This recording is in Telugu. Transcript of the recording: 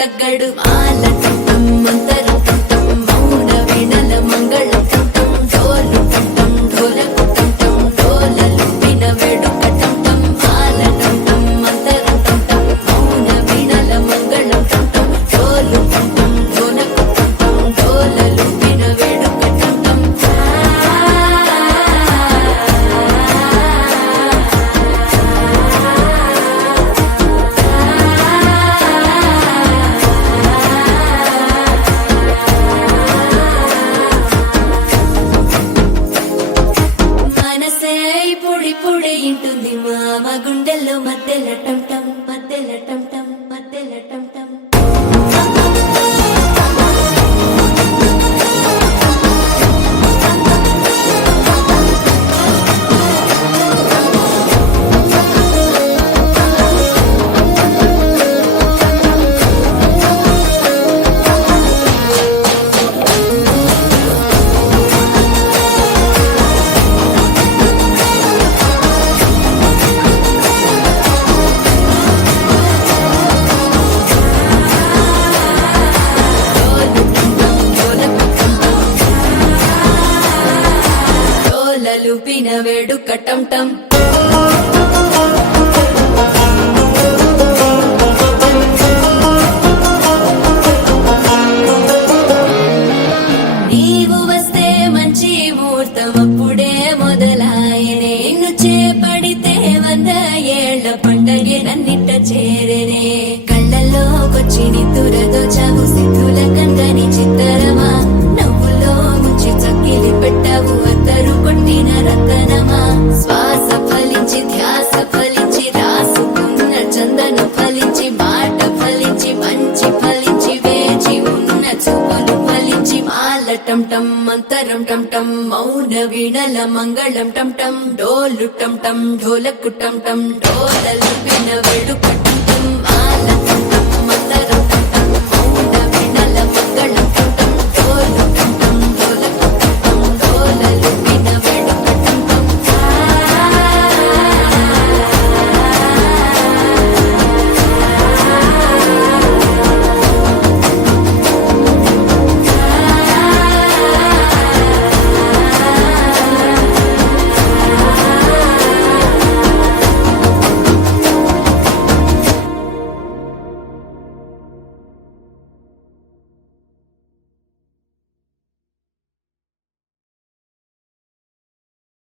తగ్గడు మాల టం టం మంతరం టం టం మౌన వీణల మంగళం టం టం డోలు టం టం ఢోలకు టం టం డోలలు విన వేడుక టం టం మాల టం టం మంతరం టం టం మౌన వీణల మంగళం టం టం డోలు టం టం ఢోలకు టం టం డోలలు విన వేడుక టం టం మనసే పొడి పొడి ఇంటుంది మామ గుండెల్లో మధ్యల టం టం మధ్యల టం టం మధ్యల టం టం డోలలు పిన వేడుక టం టం నీవు వస్తే మంచి ముహూర్తం అప్పుడే మొదలాయనే నిన్ను చేపడితే 100 ఏళ్ల పండగే నన్నిట్ట చేరేనే కళ్ళల్లోకొచ్చి నిద్దురతో చావు సిద్ధుల కందని చిత్తరమా నవ్వులో ముంచి చక్కిలి పెట్టావు అద్దరు కొట్టిన రతనమా శ్వాస ఫలించి ధ్యాస ఫలించి రాసుకున్న చందన ఫలించి మాట ఫలించి మంచి ఫలించి వేచి ఉన్న చూపులు ఫలించి మాల టం టం మంతరం టం టం మౌన వీణల మంగళం టం టం డోలు టం టం ఢోలకు టం టం డోలలు విన వేడుక టం